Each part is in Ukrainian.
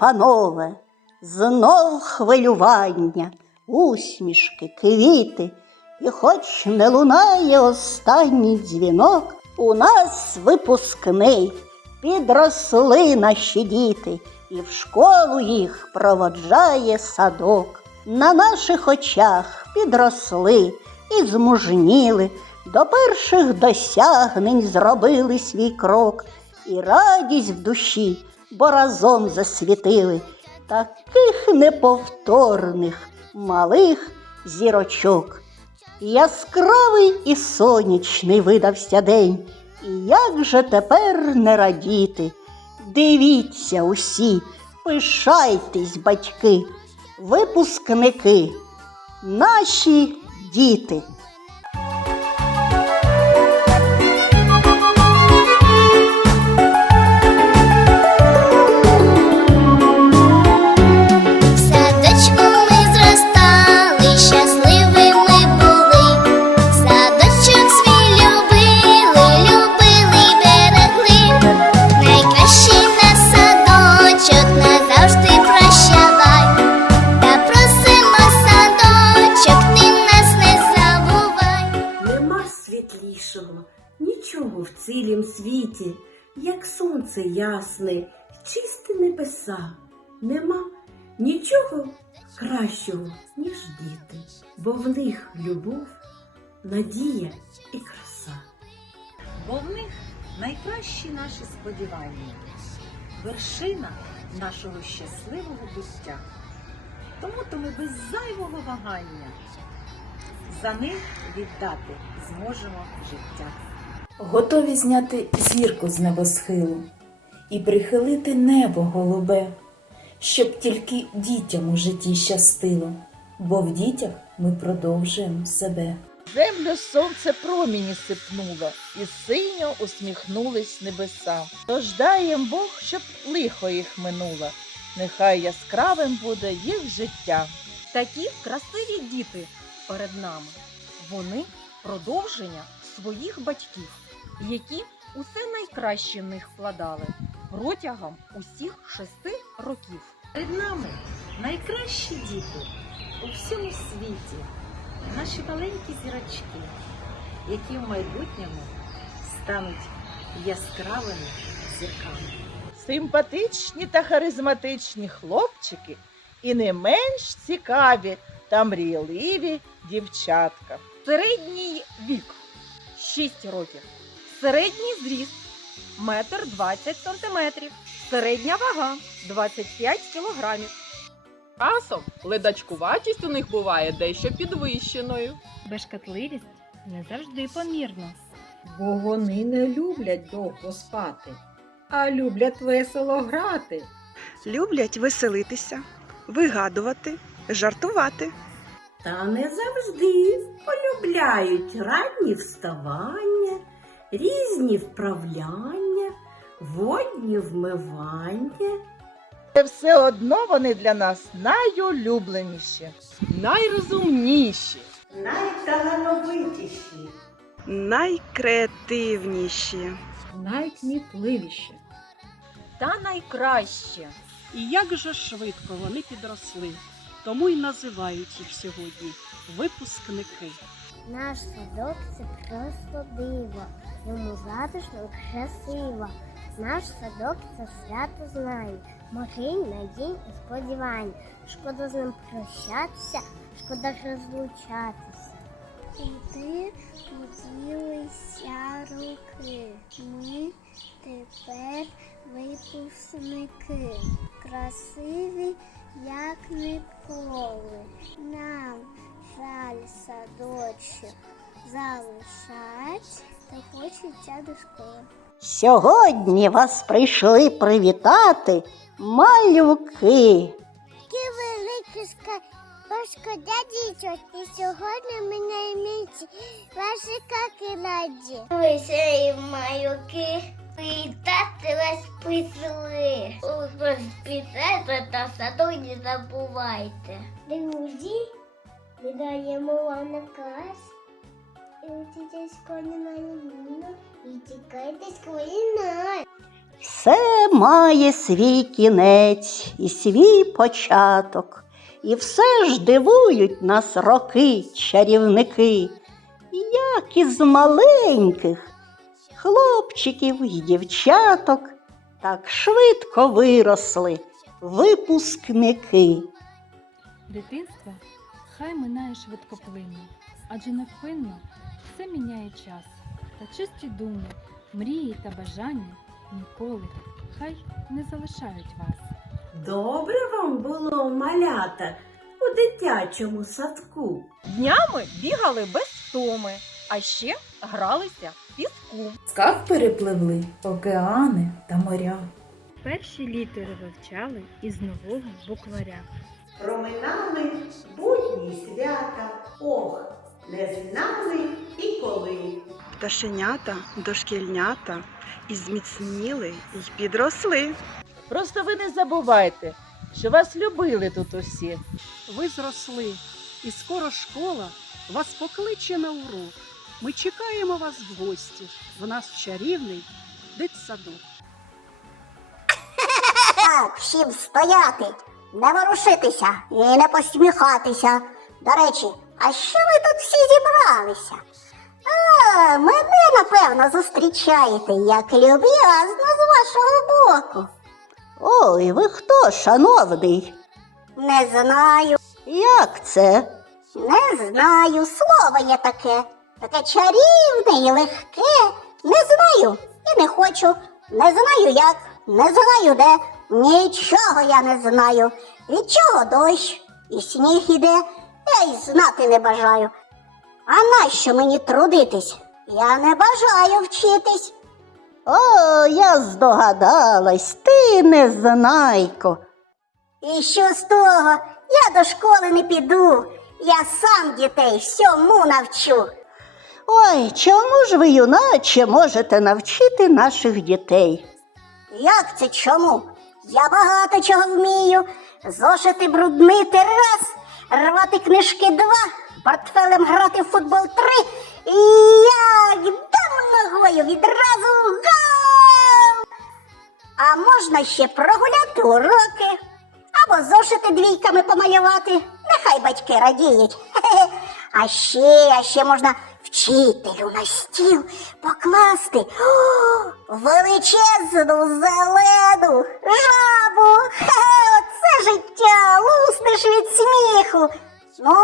Панове, знов хвилювання, усмішки, квіти, і хоч не лунає останній дзвінок, у нас випускний, підросли наші діти, і в школу їх проводжає садок. На наших очах підросли і змужніли, до перших досягнень зробили свій крок, і радість в душі, бо разом засвітили таких неповторних малих зірочок. Яскравий і сонячний видався день, і як же тепер не радіти? Дивіться усі, пишайтесь, батьки, випускники, наші діти. Світлішого, нічого в цілім світі, як сонце ясне, й чисті небеса. Нема нічого кращого, ніж діти, бо в них любов, надія і краса. бо в них найкращі наші сподівання, вершина нашого щасливого буття. Тому то ми без зайвого вагання за них віддати зможемо життя. готові зняти зірку з небосхилу і прихилити небо голубе, щоб тільки дітям у житті щастило, бо в дітях ми продовжуємо себе. Землю сонце проміні сипнуло, і синьо усміхнулись небеса. Тож дай Бог, щоб лихо їх минуло. Нехай яскравим буде їх життя. Такі красиві діти перед нами. Вони продовження своїх батьків, які усе найкраще в них вкладали протягом усіх шести років. Перед нами найкращі діти у всьому світі, наші маленькі зірочки, які в майбутньому стануть яскравими зірками. Симпатичні та харизматичні хлопчики і не менш цікаві та мрійливі дівчатка. Середній вік 6 років. Середній зріст метр 20 сантиметрів. Середня вага 25 кілограмів. Часом ледачкуватість у них буває дещо підвищеною. Бешкетливість не завжди помірна. бо вони не люблять довго спати, а люблять весело грати. люблять веселитися, вигадувати, жартувати. Та не завжди полюбляють ранні вставання, різні вправляння, водні вмивання. Та все одно вони для нас найулюбленіші. Найрозумніші, Найталановитіші. Найкреативніші. Найкмітливіші. Та найкраще. І як же швидко вони підросли, тому й називають їх сьогодні випускники. Наш садок це просто диво. Йому затишно і красиво. Наш садок це свято знає. Могиль, надій і сподівань. Шкода з ним прощатися, шкода розлучатися. Іди поділися руки. Ми випускники. Красиві, як ніколи. Нам жаль садочок залишать та хочеться до школи. Сьогодні вас прийшли привітати малюки. Які великі важко дядічок, і сьогодні ми найміці ваші каки раді. Веселі малюки, вітати вас прийшли. Розписати та саду не забувайте. Друзі, ми даємо вам наказ. І учитесь на ліну, і тікайте з коліна. Все має свій кінець і свій початок, і все ж дивують нас роки, чарівники, як із маленьких хлопчиків і дівчаток так швидко виросли випускники. Дитинство хай минає швидкоплинно, адже невпинно все міняє час. Та чисті думи, мрії та бажання ніколи хай не залишають вас. Добре вам було малята у дитячому садку. Днями бігали без стоми, а ще гралися в піску. В сках перепливли океани та моря. Перші літери вивчали із нового букваря. Проминали будні свята, ох, не знали і коли. Пташенята, дошкільнята і зміцніли, і підросли. Просто ви не забувайте, що вас любили тут усі. Ви зросли, і скоро школа вас покличе на урок. Ми чекаємо вас в гості в наш чарівний дитсадок. Так, всім стояти, не ворушитися і не посміхатися. До речі, а що ви тут всі зібралися? А, мене, напевно, зустрічаєте, як люб'язно з вашого боку. Ой, ви хто, шановний? Не знаю. Як це? Не знаю. Слово є таке. Таке чарівне і легке. Не знаю і не хочу. Не знаю як, не знаю де. Нічого я не знаю. Від чого дощ і сніг іде, я й знати не бажаю. А нащо мені трудитись? Я не бажаю вчитись. О, я здогадалась, ти не знайко. І що з того? Я до школи не піду. Я сам дітей всьому навчу. Ой, чому ж ви, юначе, можете навчити наших дітей? Як це чому? Я багато чого вмію. Зошити бруднити раз, рвати книжки два, портфелем грати в футбол три. І як дам ногою відразу гол! А можна ще прогуляти уроки або зошити двійками помалювати. Нехай батьки радіють. А ще, а ще можна вчителю на стіл покласти о, величезну зелену жабу. Хе-хе, оце життя, луснеш від сміху. Ну,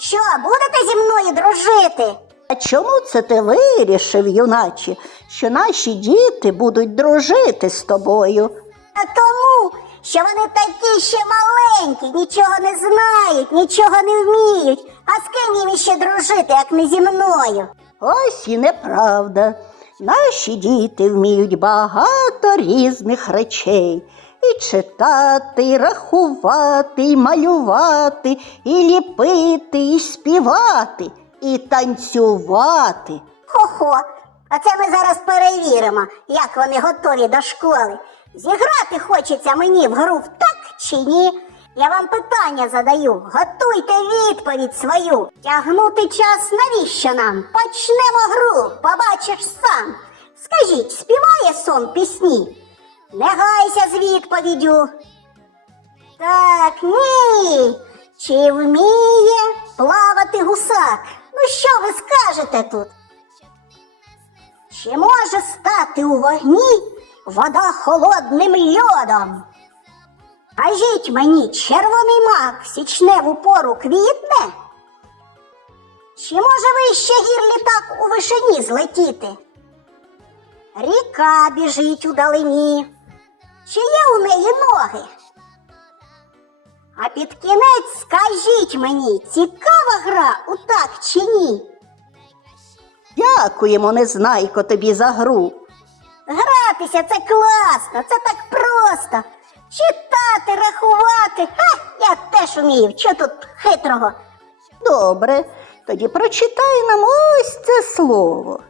що, будете зі мною дружити? А чому це ти вирішив, юначе, що наші діти будуть дружити з тобою? А тому, що вони такі ще маленькі, нічого не знають, нічого не вміють. А з ким їм іще дружити, як не зі мною? Ось і неправда. Наші діти вміють багато різних речей. І читати, і рахувати, і малювати, і ліпити, і співати, і танцювати. Хо-хо, а це ми зараз перевіримо, як вони готові до школи. Зіграти хочеться мені в гру в так чи ні? Я вам питання задаю. Готуйте відповідь свою. Тягнути час навіщо нам? Почнемо гру, побачиш сам. Скажіть, співає сон пісні? Не гайся з відповіддю. Так, ні. Чи вміє плавати гусак? Ну що ви скажете тут? Чи може стати у вогні вода холодним льодом? Кажіть мені, червоний мак в січневу пору квітне? Чи може вище гір літак у вишині злетіти? Ріка біжить у далині. Чи є у неї ноги? А під кінець скажіть мені, цікава гра у так чи ні? Дякуємо, незнайко, тобі за гру. Гратися це класно, це так просто. Читати, рахувати. Ха, я теж умію. Що тут хитрого? Добре, тоді прочитай нам ось це слово.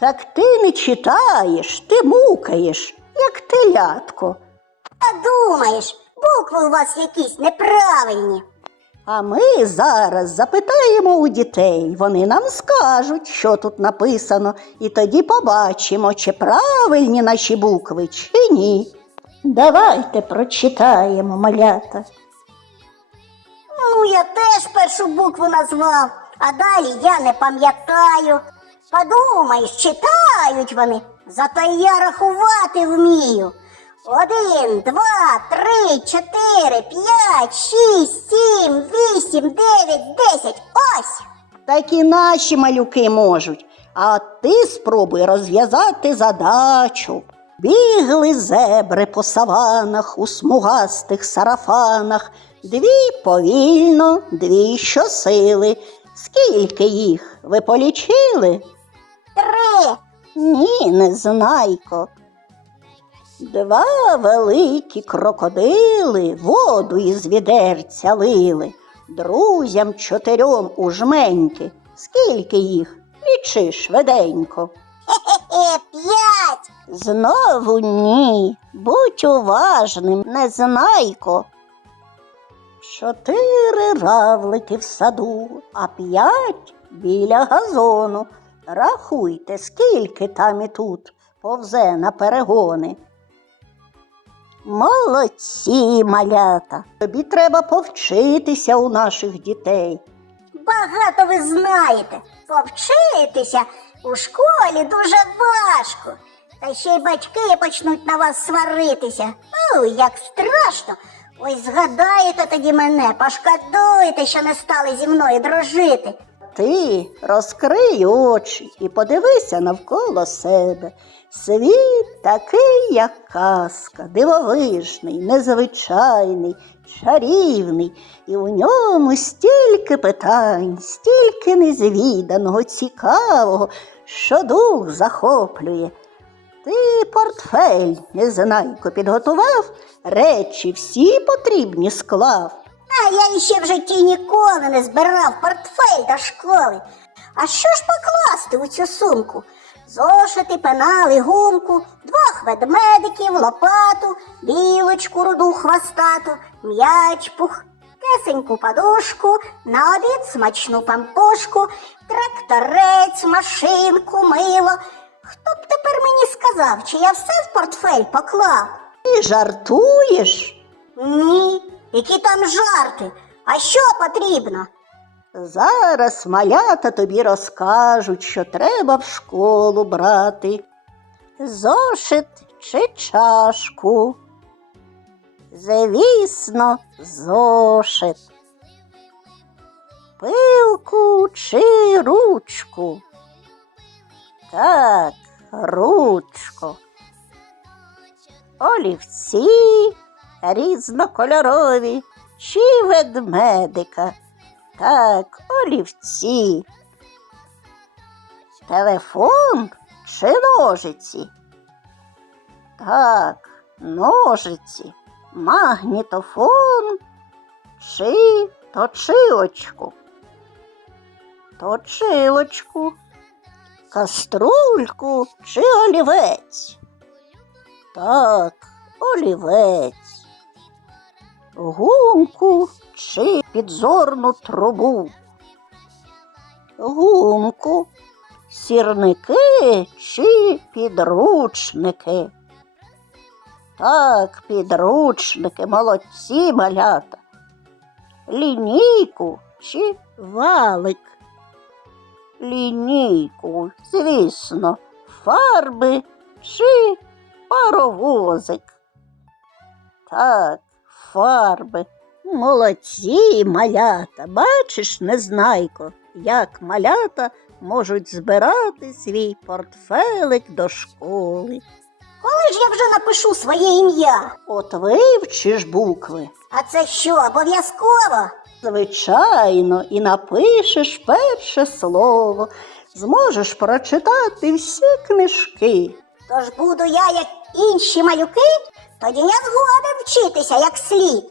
Так ти не читаєш, ти мукаєш, як телятко. А думаєш, букви у вас якісь неправильні. А ми зараз запитаємо у дітей. Вони нам скажуть, що тут написано, і тоді побачимо, чи правильні наші букви, чи ні. Давайте прочитаємо, малята. Ну, я теж першу букву назвав, а далі я не пам'ятаю. Подумаєш, читають вони, зато я рахувати вмію. Один, два, три, чотири, п'ять, шість, сім, вісім, дев'ять, десять. Ось. Так і наші малюки можуть. А ти спробуй розв'язати задачу. Бігли зебри по саванах у смугастих сарафанах, дві повільно, дві щосили. Скільки їх ви полічили? Три. Ні, не знайко. Два великі крокодили воду із відерця лили, друзям чотирьом у жменьки. Скільки їх? Лічи швиденько. Хе-хе, п'ять. Знову ні. Будь уважним, незнайко. Чотири равлики в саду, а п'ять біля газону. Рахуйте, скільки там і тут повзе на перегони. Молодці, малята. Тобі треба повчитися у наших дітей. Багато ви знаєте. Повчитися у школі дуже важко. Та ще й батьки почнуть на вас сваритися. Ой, як страшно. Ось згадаєте тоді мене, пошкодуєте, що не стали зі мною дружити. Ти розкрий очі і подивися навколо себе. Світ такий, як казка, дивовижний, незвичайний, чарівний, і у ньому стільки питань, стільки незвіданого, цікавого, що дух захоплює. Ти портфель, незнайко, підготував, речі всі потрібні склав. А я іще в житті ніколи не збирав портфель до школи. А що ж покласти у цю сумку? Зошити, пенали, гумку, двох ведмедиків, лопату, білочку руду хвостату, м'яч, пух, кесеньку подушку, на обід смачну пампушку, тракторець, машинку, мило. Хто б тепер мені сказав, чи я все в портфель поклав? Ти жартуєш? Ні, які там жарти. А що потрібно? Зараз малята тобі розкажуть, що треба в школу брати. Зошит чи чашку. Звісно, зошит. Пилку чи ручку. Так, ручку. Олівці різнокольорові чи ведмедика. Так, олівці. Телефон чи ножиці? Так, ножиці, магнітофон чи точилочку. Точилочку, каструльку чи олівець. Так, олівець. Гумку чи підзорну трубу. Гумку, сірники чи підручники. Так, підручники, молодці малята. Лінійку чи валик. Лінійку, звісно, фарби чи паровозик. Так, фарби. Молодці, малята. Бачиш, незнайко, як малята можуть збирати свій портфелик до школи. Коли ж я вже напишу своє ім'я? От вивчиш букви. А це що, обов'язково? Звичайно, і напишеш перше слово. Зможеш прочитати всі книжки. Тож буду я, як інші малюки, тоді я згоден вчитися як слід.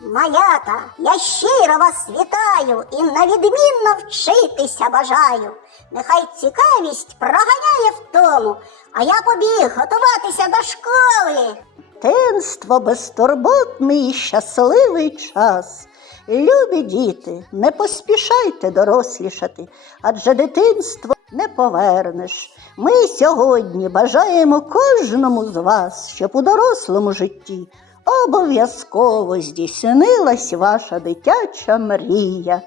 Малята, я щиро вас вітаю і навідмінно вчитися бажаю. Нехай цікавість проганяє втому, а я побіг готуватися до школи. Тенство безтурботний і щасливий час. Любі діти, не поспішайте дорослішати, адже дитинство не повернеш. Ми сьогодні бажаємо кожному з вас, щоб у дорослому житті обов'язково здійснилась ваша дитяча мрія.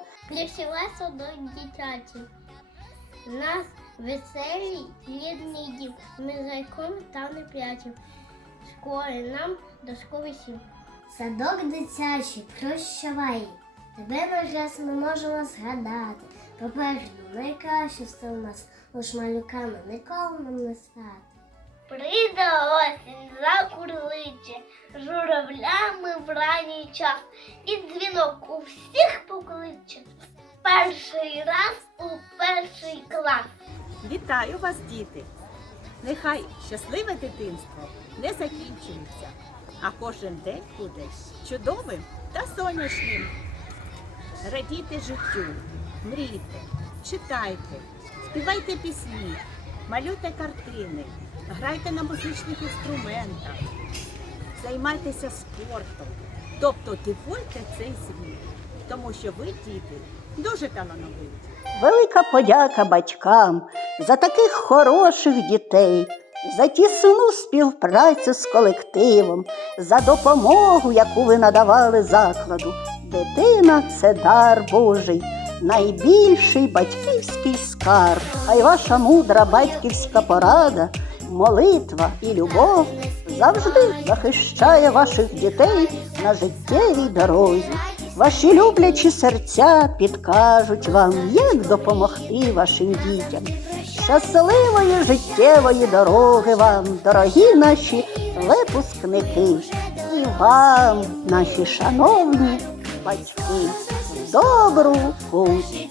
Садок дитячий. У нас веселі плідні дів. Ми зайком та не прячем. Школи нам до школи сім. Садок дитячий, прощавай. Тебе ми раз ми можемо згадати. Попереду найкраще все у нас, лиш малюками ніколи нам не стати. Прийде осінь, закурличе, журавлями в ранній час, і дзвінок у всіх покличе. Перший раз у перший клас. Вітаю вас, діти! Нехай щасливе дитинство не закінчується, а кожен день буде чудовим та сонячним. Радійте життю, мрійте, читайте, співайте пісні, малюйте картини, грайте на музичних інструментах, займайтеся спортом, тобто дивуйте цей світ, тому що ви, діти, дуже талановиті. Велика подяка батькам за таких хороших дітей, за тісну співпрацю з колективом, за допомогу, яку ви надавали закладу. Дитина це дар Божий, найбільший батьківський скарб. Хай ваша мудра батьківська порада, молитва і любов завжди захищає ваших дітей на життєвій дорозі. Ваші люблячі серця підкажуть вам, як допомогти вашим дітям. Щасливої життєвої дороги вам, дорогі наші випускники, і вам, наші шановні батьки, добру путь!